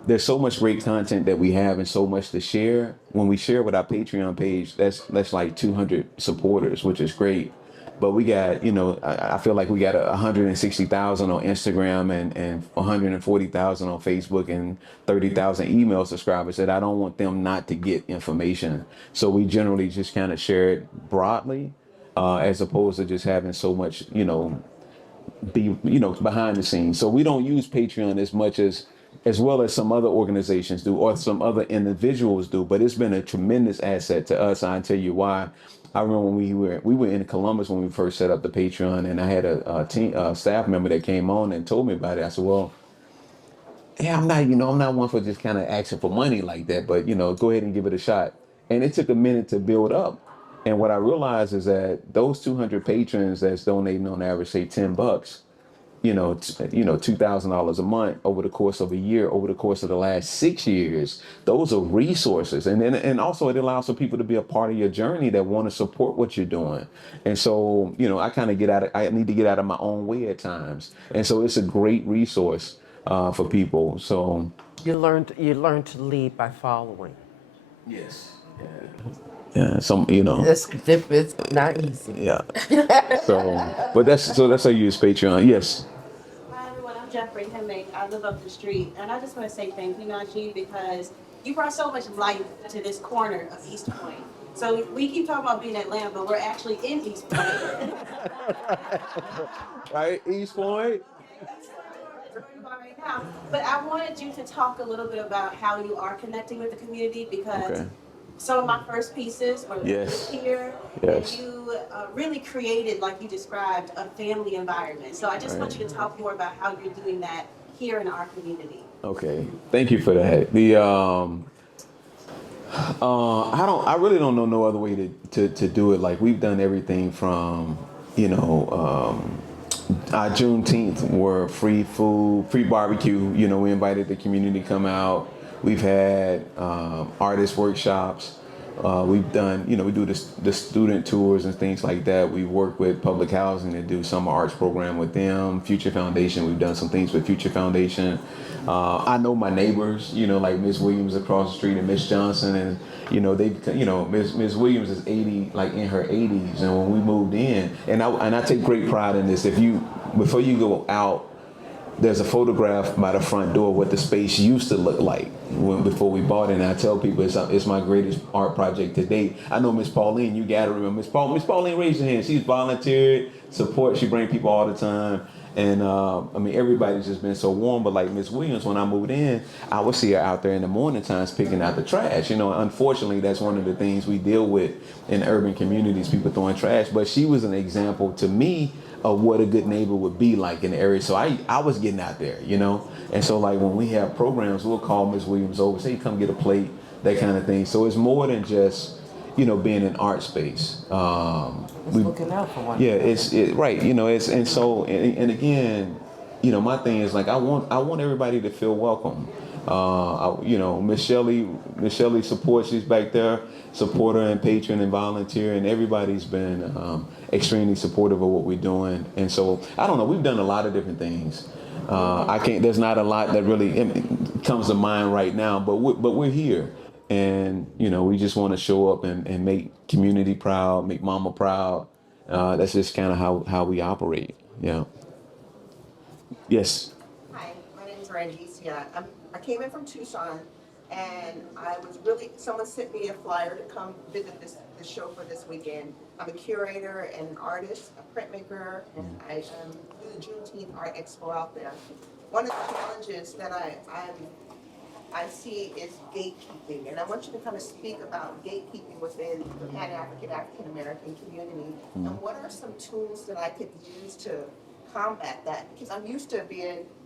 there's so much great content that we have and so much to share. When we share with our Patreon page, that's like 200 supporters, which is great. But we got, I feel like we got 160,000 on Instagram and 140,000 on Facebook and 30,000 email subscribers that I don't want them not to get information. So we generally just kind of share it broadly, as opposed to just having so much, behind the scenes. So we don't use Patreon as well as some other organizations do or some other individuals do, but it's been a tremendous asset to us. I'll tell you why. I remember when we were in Columbus when we first set up the Patreon, and I had a staff member that came on and told me about it. I said, well, yeah, I'm not one for just kind of asking for money like that, but go ahead and give it a shot. And it took a minute to build up. And what I realized is that those 200 patrons that's donating on average, say $10, $2,000 a month over the course of a year, over the course of the last 6 years, those are resources. And also it allows for people to be a part of your journey that want to support what you're doing. And so, I need to get out of my own way at times. And so it's a great resource for people. So You learn to lead by following. yes. Yeah, It's not easy. yeah. But that's how you use Patreon. Yes. Hi everyone, I'm Jeffrey Hemming. I live up the street, and I just want to say thank you, Najee, because you brought so much life to this corner of East Point. So we keep talking about being in Atlanta, but we're actually in East Point. Right, East Point. Right now. But I wanted you to talk a little bit about how you are connecting with the community, because some of my first pieces were Yes. here, Yes. and you really created, like you described, a family environment. So I just want you to talk more about how you're doing that here in our community. Okay, thank you for that. I really don't know no other way to do it. Like, we've done everything from, our Juneteenth were free food, free barbecue. We invited the community to come out. We've had artist workshops. We've done, we do the student tours and things like that. We work with public housing to do summer arts program with them. Future Foundation, we've done some things with Future Foundation. I know my neighbors, like Miss Williams across the street and Miss Johnson, and Miss Williams is 80, like in her 80s, and when we moved in, and I take great pride in this. Before you go out, there's a photograph by the front door what the space used to look like before we bought it. And I tell people it's my greatest art project to date. I know Miss Pauline, you gotta remember Miss Pauline raised her hand. She's volunteered, support, she bring people all the time. And everybody's just been so warm. But like Miss Williams, when I moved in, I would see her out there in the morning times picking out the trash. Unfortunately, that's one of the things we deal with in urban communities, people throwing trash. But she was an example to me of what a good neighbor would be like in the area. So I was getting out there, And so like when we have programs, we'll call Miss Williams over, say, come get a plate, that kind of thing. So it's more than just, being in art space. Looking out for one. Yeah, right. And again, my thing is like I want everybody to feel welcome. Michele supports. She's back there, supporter and patron and volunteer, and everybody's been extremely supportive of what we're doing. And so I don't know. We've done a lot of different things. There's not a lot that really comes to mind right now, but we're here. And we just want to show up and make community proud, make mama proud. That's just kind of how we operate. Yeah. Yes. Hi, my name is Najee. I came in from Tucson, and someone sent me a flyer to come visit this show for this weekend. I'm a curator and an artist, a printmaker, and I do the Juneteenth Art Expo out there. One of the challenges that I see is gatekeeping, and I want you to kind of speak about gatekeeping within the Pan-African, African-American community, and what are some tools that I could use to combat that? Because I'm used to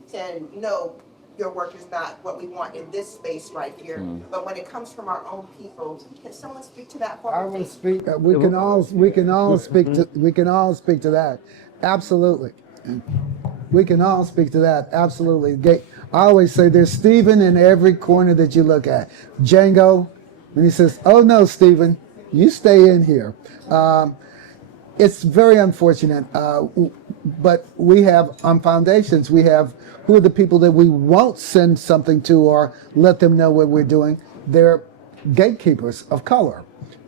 saying, no, your work is not what we want in this space right here, but when it comes from our own people, can someone speak to that? I will speak. We can all speak to that. Absolutely. We can all speak to that. Absolutely. I always say there's Stephen in every corner that you look at. Django, and he says, "Oh no, Stephen, You stay in here. It's very unfortunate, but we have on foundations, we have who are the people that we won't send something to or let them know what we're doing. They're gatekeepers of color.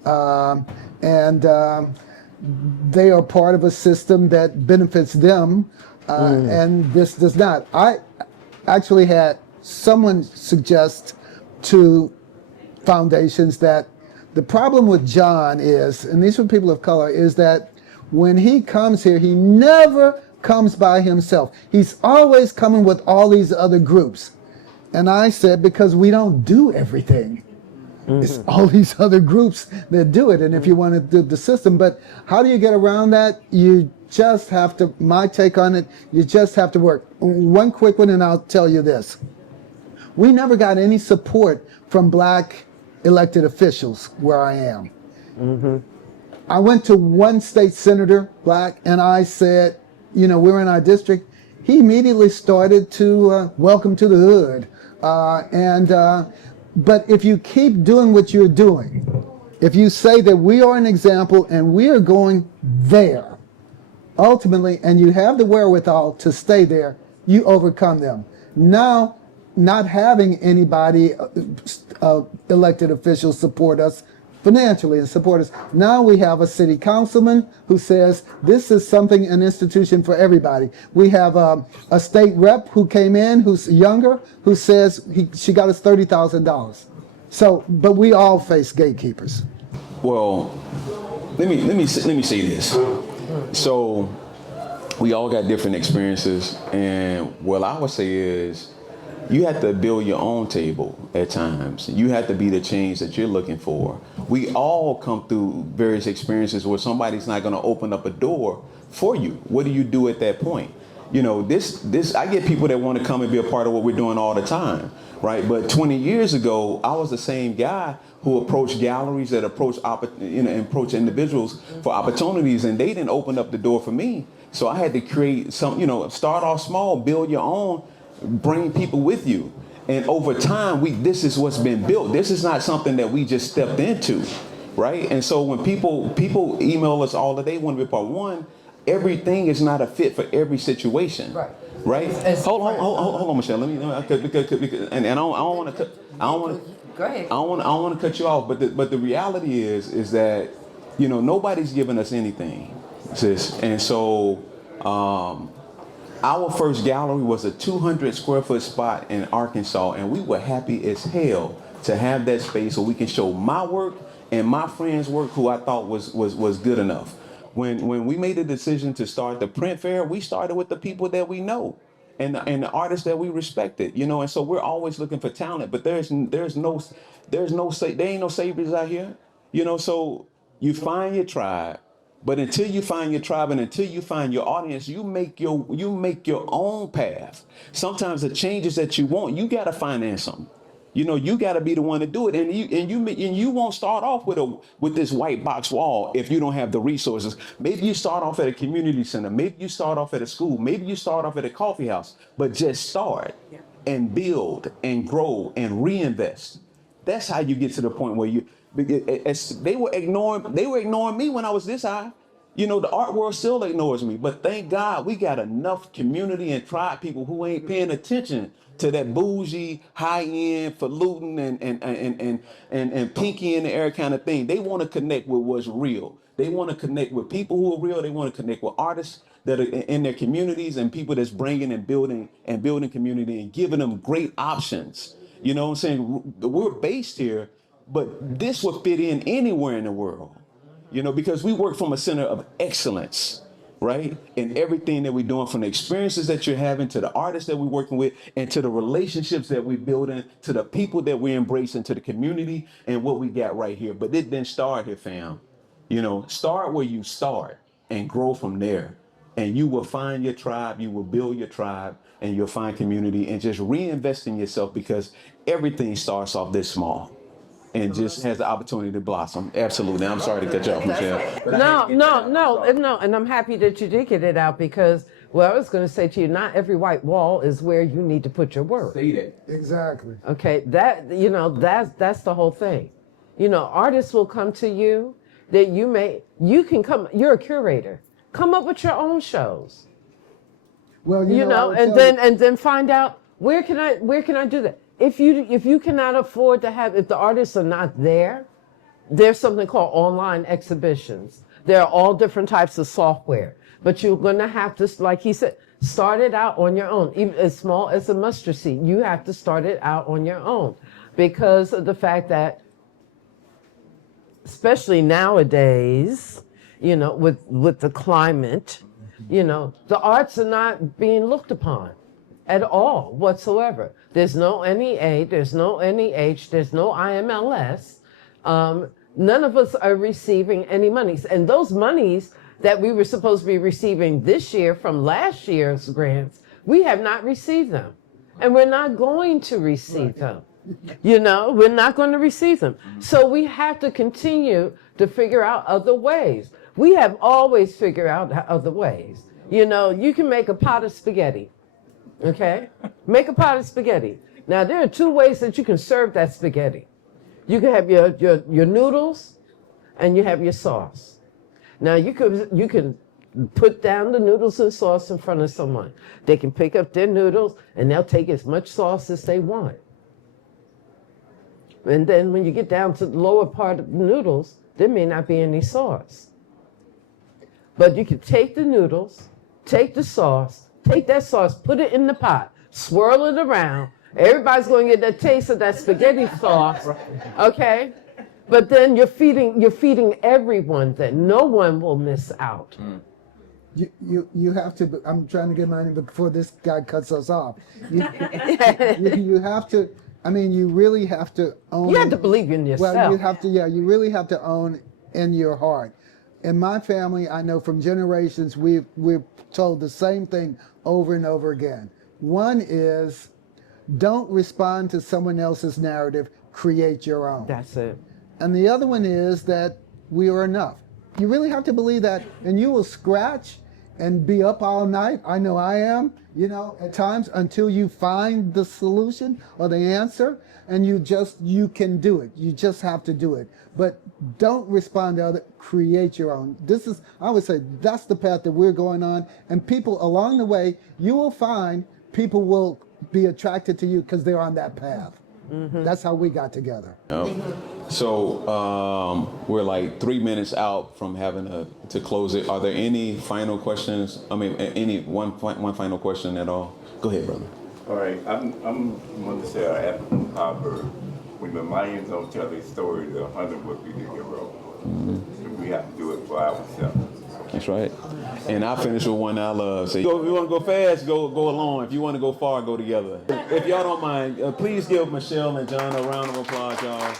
And they are part of a system that benefits them, and this does not. I actually had someone suggest to foundations that the problem with John is, and these are people of color, is that when he comes here, he never comes by himself. He's always coming with all these other groups. And I said, because we don't do everything. It's all these other groups that do it. And if you want to do the system, but how do you get around that? You just have to, my take on it, you just have to work. One quick one, and I'll tell you this. We never got any support from black elected officials where I am. I went to one state senator, black, and I said, you know, we're in our district. He immediately started to welcome to the hood. But if you keep doing what you're doing, if you say that we are an example and we are going there, ultimately, and you have the wherewithal to stay there, you overcome them. Now, not having anybody, elected officials support us financially and support us. Now we have a city councilman who says this is something, an institution for everybody. We have a state rep who came in, who's younger, who says she got us $30,000. So, but we all face gatekeepers. Well, let me say this. So we all got different experiences, and what I would say is you have to build your own table at times. You have to be the change that you're looking for. We all come through various experiences where somebody's not going to open up a door for you. What do you do at that point? You know, I get people that want to come and be a part of what we're doing all the time, right? But 20 years ago, I was the same guy who approached galleries that approach individuals for opportunities, and they didn't open up the door for me. So I had to create some, start off small, build your own, bring people with you. And over time, this is what's been built. This is not something that we just stepped into, right? And so when people email us all the day, want to be part one, everything is not a fit for every situation, right? Hold on, Michele. Let me and I don't want to. Go ahead. I don't want to cut you off, but the reality is that nobody's giving us anything, sis, and so. Our first gallery was a 200 square foot spot in Arkansas, and we were happy as hell to have that space so we can show my work and my friends' work who I thought was good enough. When we made the decision to start the print fair, we started with the people that we know and the artists that we respected, and so we're always looking for talent, but there ain't no saviors out here, so you find your tribe. But until you find your tribe and until you find your audience, you make your own path. Sometimes the changes that you want, you gotta finance them. You gotta be the one to do it, and you won't start off with this white box wall if you don't have the resources. Maybe you start off at a community center. Maybe you start off at a school. Maybe you start off at a coffee house. But just start and build and grow and reinvest. That's how you get to the point where they were ignoring me when I was this high. The art world still ignores me, but thank God we got enough community and tribe people who ain't paying attention to that bougie, high-end, falutin and pinky in the air kind of thing. They want to connect with what's real. They want to connect with people who are real. They want to connect with artists that are in their communities and people that's bringing and building community and giving them great options. You know what I'm saying? We're based here, but this would fit in anywhere in the world, because we work from a center of excellence, right? In everything that we're doing, from the experiences that you're having to the artists that we're working with and to the relationships that we're building, to the people that we're embracing, to the community and what we got right here. But it didn't start here, fam. Start where you start and grow from there. And you will find your tribe, you will build your tribe, and you'll find community, and just reinvest in yourself, because everything starts off this small and just has the opportunity to blossom. Absolutely. I'm sorry to cut you off, Michele. No. And I'm happy that you did get it out, because I was going to say to you, not every white wall is where you need to put your work. Say that. Exactly. Okay, that's the whole thing. Artists will come to you that you can come, you're a curator. Come up with your own shows. Well, And then find out where can I do that? If you cannot afford to have, if the artists are not there, there's something called online exhibitions. There are all different types of software, but you're going to have to, like he said, start it out on your own. Even as small as a mustard seed, you have to start it out on your own because of the fact that, especially nowadays, with the climate, the arts are not being looked upon at all whatsoever. There's no NEA, there's no NEH, there's no IMLS. None of us are receiving any monies. And those monies that we were supposed to be receiving this year from last year's grants, we have not received them. And we're not going to receive them. We're not going to receive them. So we have to continue to figure out other ways. We have always figured out other ways. You can make a pot of spaghetti. Okay? Make a pot of spaghetti. Now, there are two ways that you can serve that spaghetti. You can have your noodles and you have your sauce. Now, you can put down the noodles and sauce in front of someone. They can pick up their noodles and they'll take as much sauce as they want. And then when you get down to the lower part of the noodles, there may not be any sauce. But you can take the noodles, take the sauce, take that sauce, put it in the pot, swirl it around. Everybody's going to get that taste of that spaghetti sauce, okay? But then you're feeding everyone. Then no one will miss out. You have to. I'm trying to get mine before this guy cuts us off. You have to. I mean, you really have to own. You have to believe in yourself. Well, you have to. Yeah, you really have to own in your heart. In my family, I know from generations we're told the same thing over and over again. One is, don't respond to someone else's narrative. Create your own. That's it. And the other one is that we are enough. You really have to believe that, and you will scratch and be up all night. I know I am, at times until you find the solution or the answer, and you can do it. You just have to do it. But don't respond to others, create your own. I would say that's the path that we're going on. And people along the way, you will find people will be attracted to you because they're on that path. Mm-hmm. That's how we got together. So we're like 3 minutes out from having to close it. Are there any final questions? I mean, any one final question at all? Go ahead, brother. All right, I'm going to say an African proverb. When the lions don't tell their story, the hunter will be the hero. Mm-hmm. We have to do it for ourselves. That's right. And I'll finish with one I love. So if you want to go fast, go alone. If you want to go far, go together. If y'all don't mind, please give Michele and John a round of applause, y'all.